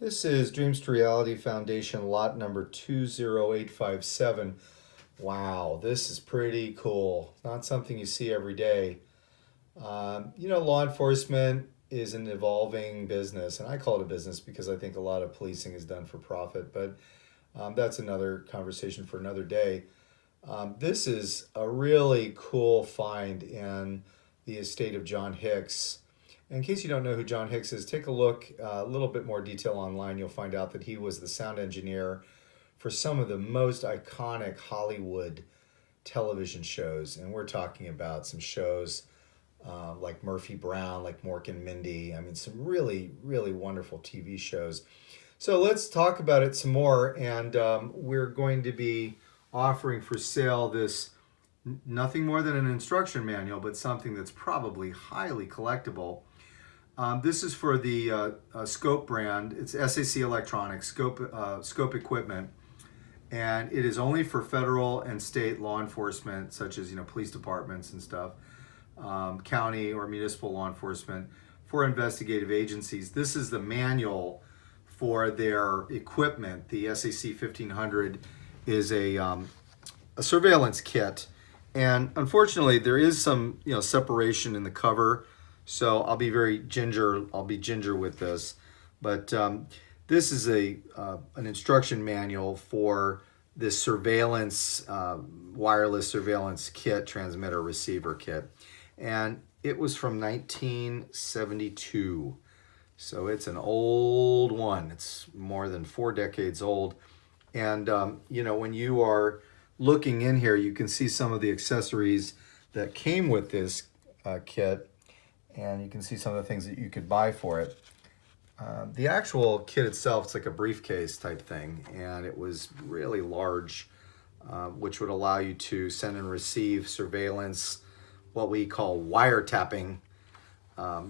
This is Dreams to Reality Foundation lot number 20857. Wow, this is pretty cool. Not something you see every day. Law enforcement is an evolving business, and I call it a business because I think a lot of policing is done for profit, but that's another conversation for another day. This is a really cool find in the estate of John Hicks. In case you don't know who John Hicks is, take a look, a little bit more detail online. You'll find out that he was the sound engineer for some of the most iconic Hollywood television shows. And we're talking about some shows like Murphy Brown, like Mork and Mindy. I mean, some really, really wonderful TV shows. So let's talk about it some more. And we're going to be offering for sale this nothing more than an instruction manual, but something that's probably highly collectible. This is for the S.C.O.P.E brand. It's S.A.C Electronics, S.C.O.P.E equipment, and it is only for federal and state law enforcement, such as police departments and stuff, county or municipal law enforcement, for investigative agencies. This is the manual for their equipment. The S.A.C 1500 is a surveillance kit, and unfortunately, there is some separation in the cover. So I'll be ginger with this, but this is an instruction manual for this surveillance, wireless surveillance kit, transmitter receiver kit. And it was from 1972. So it's an old one. It's more than 4 decades old. And, when you are looking in here, you can see some of the accessories that came with this kit. And you can see some of the things that you could buy for it. The actual kit itself, it's like a briefcase type thing, and it was really large, which would allow you to send and receive surveillance, what we call wiretapping.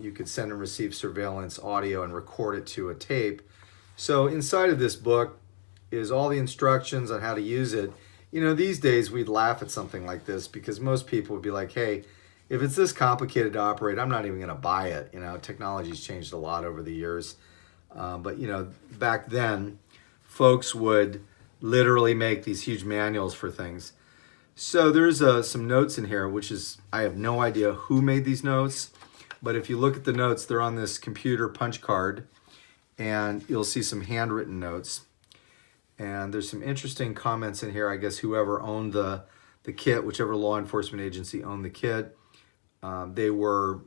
You could send and receive surveillance audio and record it to a tape. So inside of this book is all the instructions on how to use it. These days we'd laugh at something like this because most people would be like, hey, if it's this complicated to operate, I'm not even going to buy it. Technology's changed a lot over the years. But back then, folks would literally make these huge manuals for things. So there's some notes in here, which is, I have no idea who made these notes. But if you look at the notes, they're on this computer punch card. And you'll see some handwritten notes. And there's some interesting comments in here. I guess whoever owned the kit, whichever law enforcement agency owned the kit, they were,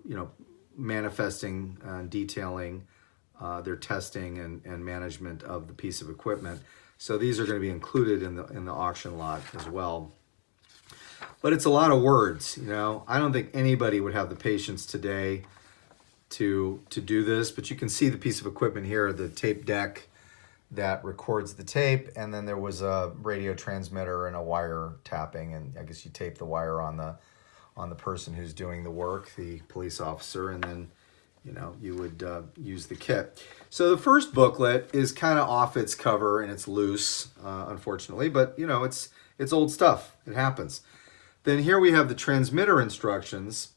manifesting and detailing their testing and management of the piece of equipment. So these are going to be included in the auction lot as well. But it's a lot of words, I don't think anybody would have the patience today to do this. But you can see the piece of equipment here, the tape deck that records the tape, and then there was a radio transmitter and a wire tapping, and I guess you tape the wire on the person who's doing the work, the police officer, and then you would use the kit. So the first booklet is kind of off its cover and it's loose, unfortunately, but it's old stuff. It happens. Then here we have the transmitter instructions,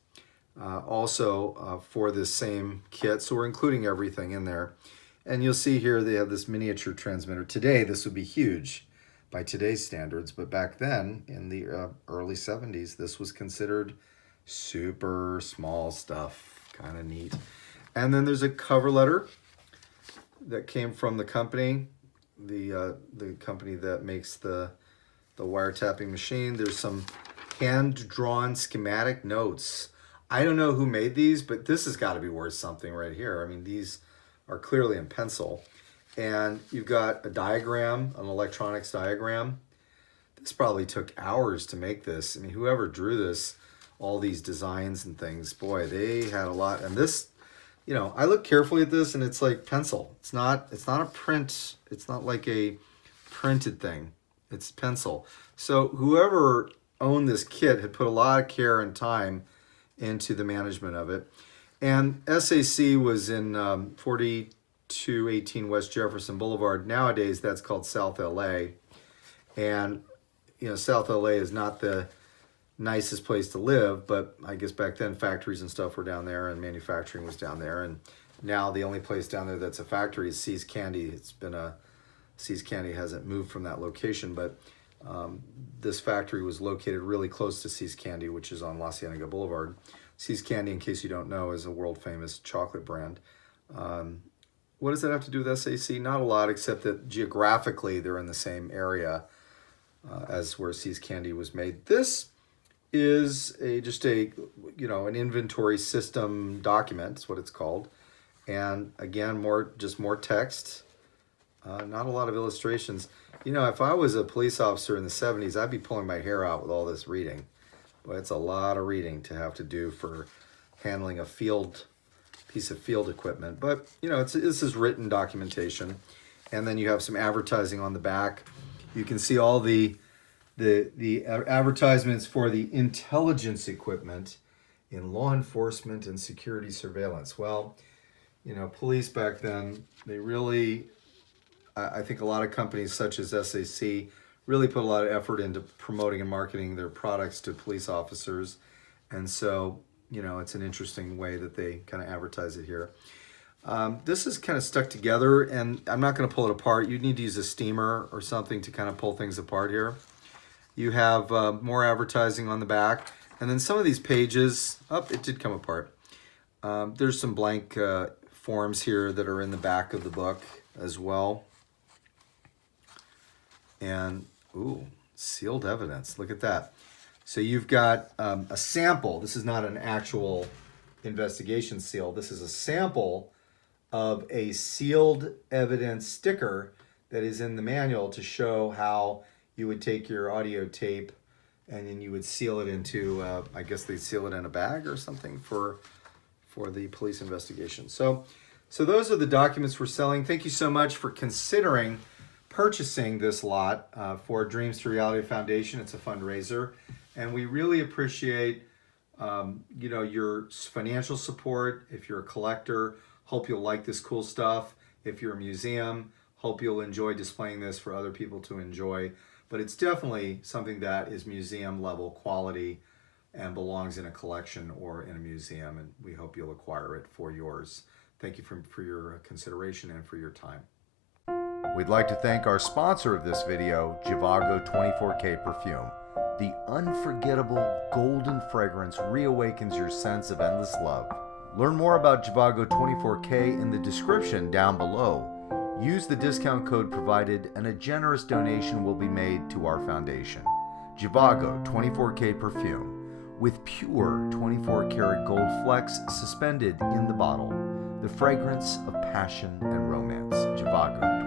also for this same kit. So we're including everything in there. And you'll see here they have this miniature transmitter. Today this would be huge by today's standards, but back then in the early 70s, this was considered super small stuff, kind of neat. And then there's a cover letter that came from the company, the company that makes the wiretapping machine. There's some hand-drawn schematic notes. I don't know who made these, but this has got to be worth something right here. I mean, these are clearly in pencil. And you've got a diagram, an electronics diagram. This probably took hours to make this. I mean, whoever drew this, all these designs and things, boy, they had a lot. And this, I look carefully at this and it's like pencil. It's not a print. It's not like a printed thing. It's pencil. So whoever owned this kit had put a lot of care and time into the management of it. And S.A.C was in 4218 West Jefferson Boulevard. Nowadays, that's called South L.A. And, South L.A. is not the nicest place to live, but I guess back then factories and stuff were down there and manufacturing was down there. And now the only place down there that's a factory is S.A.C Candy. It's been S.A.C Candy hasn't moved from that location, but this factory was located really close to S.A.C Candy, which is on La Cienega Boulevard. S.A.C Candy, in case you don't know, is a world famous chocolate brand. What does that have to do with S.A.C? Not a lot, except that geographically they're in the same area as where S.A.C Candy was made. This is just an inventory system document. That's what it's called. And again, more text. Not a lot of illustrations. If I was a police officer in the 70s, I'd be pulling my hair out with all this reading. Boy, it's a lot of reading to have to do for handling a piece of field equipment. But, this is written documentation. And then you have some advertising on the back. You can see all the advertisements for the intelligence equipment in law enforcement and security surveillance. Well, police back then, they really, I think a lot of companies such as S.A.C. really put a lot of effort into promoting and marketing their products to police officers. And so, it's an interesting way that they kind of advertise it here. This is kind of stuck together, and I'm not going to pull it apart. You need to use a steamer or something to kind of pull things apart here. You have more advertising on the back. And then some of these pages, it did come apart. There's some blank forms here that are in the back of the book as well. And, sealed evidence. Look at that. So you've got a sample. This is not an actual investigation seal. This is a sample of a sealed evidence sticker that is in the manual to show how you would take your audio tape and then you would seal it into, I guess they'd seal it in a bag or something for the police investigation. So those are the documents we're selling. Thank you so much for considering purchasing this lot for Dreams to Reality Foundation. It's a fundraiser, and we really appreciate your financial support. If you're a collector, hope you'll like this cool stuff. If you're a museum, hope you'll enjoy displaying this for other people to enjoy. But it's definitely something that is museum level quality and belongs in a collection or in a museum, and we hope you'll acquire it for yours. Thank you for your consideration and for your time. We'd like to thank our sponsor of this video, Zhivago 24K Perfume. The unforgettable golden fragrance reawakens your sense of endless love. Learn more about Zhivago 24K in the description down below. Use the discount code provided and a generous donation will be made to our foundation. Zhivago 24K Perfume, with pure 24-karat gold flecks suspended in the bottle. The fragrance of passion and romance. Zhivago.